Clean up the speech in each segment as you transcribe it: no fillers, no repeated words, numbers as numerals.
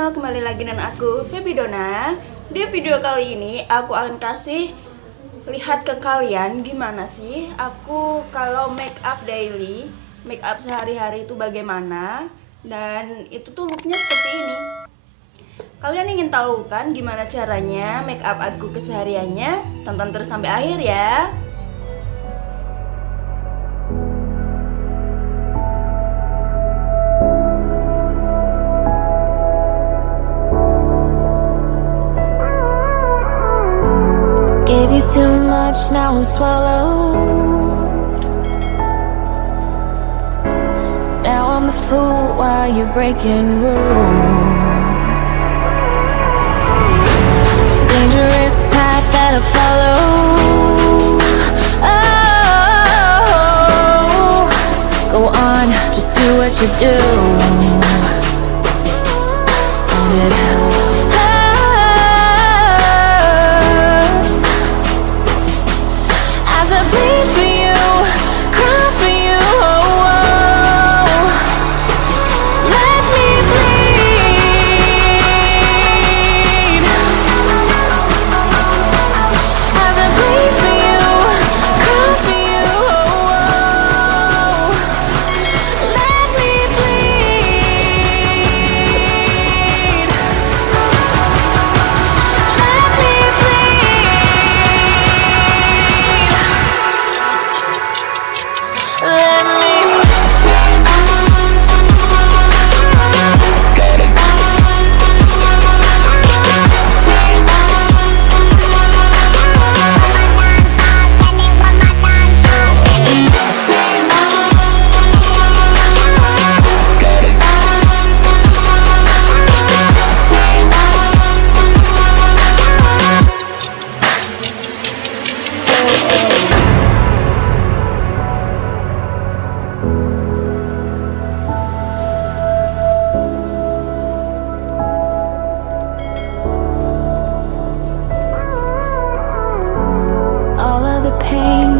channel, kembali lagi dengan aku Feby Dona. Di video kali ini aku akan kasih lihat ke kalian gimana sih aku kalau make up daily, make up sehari-hari itu bagaimana, dan itu tuh looknya seperti ini. Kalian ingin tahu kan gimana caranya make up aku kesehariannya? Tonton terus sampai akhir ya. Gave you too much, now I'm swallowed. Now I'm the fool while you're breaking rules. Dangerous path that I follow. Oh, go on, just do what you do. And it bleed for you, cry for you, oh, oh. Let me bleed. As I bleed for you, cry for you, oh, oh. Let me bleed. Let me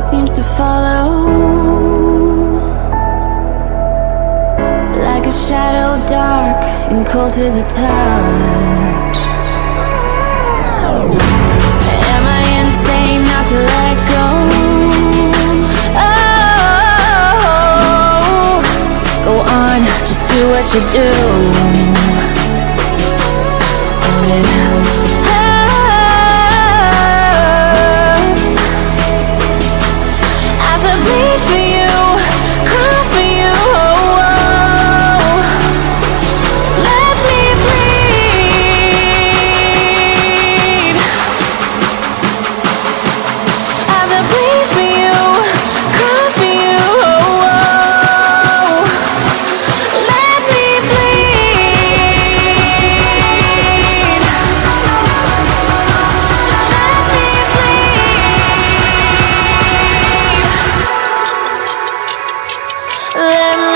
seems to follow like a shadow, dark and cold to the touch. Am I insane not to let go? Oh, go on, just do what you do. And it bleed for you, cry for you, oh, oh. Let me bleed. As I bleed for you, cry for you, oh, oh. Let me bleed. Let me let me.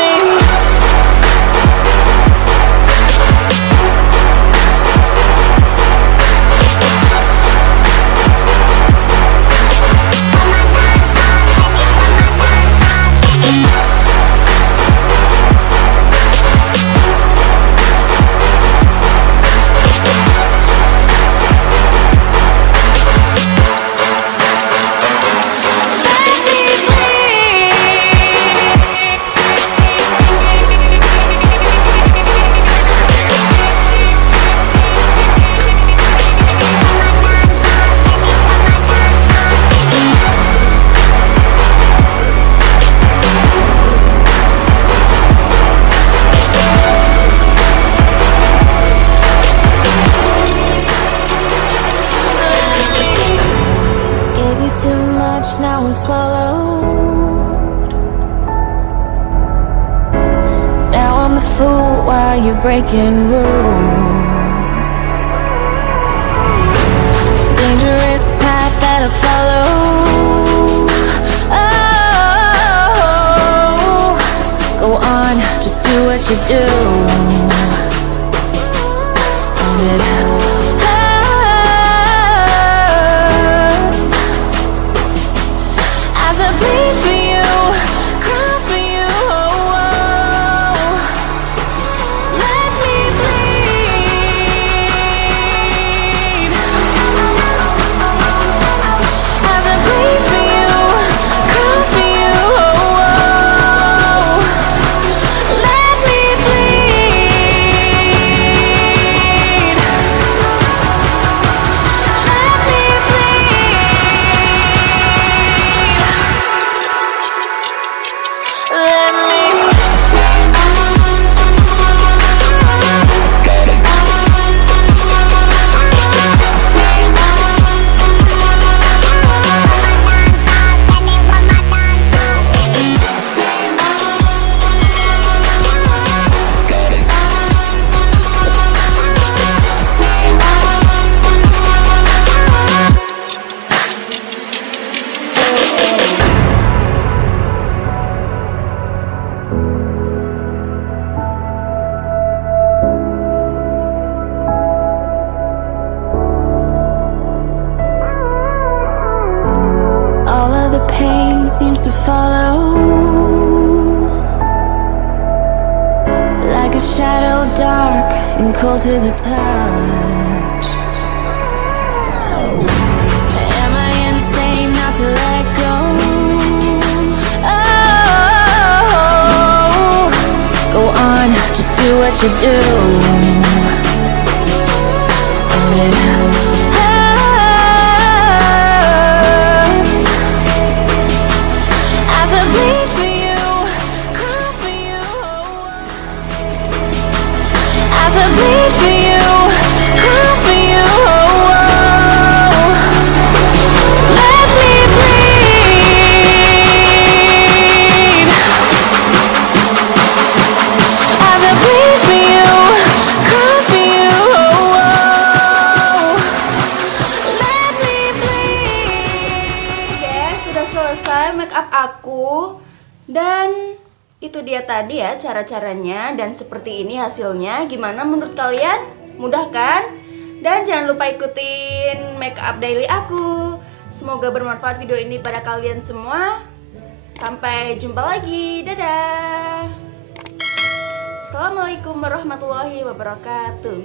Now I'm swallowed. Now I'm the fool while you're breaking rules. Dangerous path that I follow. Oh, go on, just do what you do. And it bleed for you, cry for you, oh, oh. Let me bleed. shadow dark and cold to the touch. Am I insane not to let go? Oh, go on, just do what you do. And it hurts as I bleed for you, cry for you. As I bleed for you, cry for you. Let me bleed. As I bleed for you, cry for you. Let me bleed. Oke, sudah selesai make up aku. Dan itu dia tadi ya cara-caranya, dan seperti ini hasilnya. Gimana menurut kalian? Mudah kan? Dan jangan lupa ikutin make up daily aku. Semoga bermanfaat video ini pada kalian semua. Sampai jumpa lagi. Dadah. Assalamualaikum warahmatullahi wabarakatuh.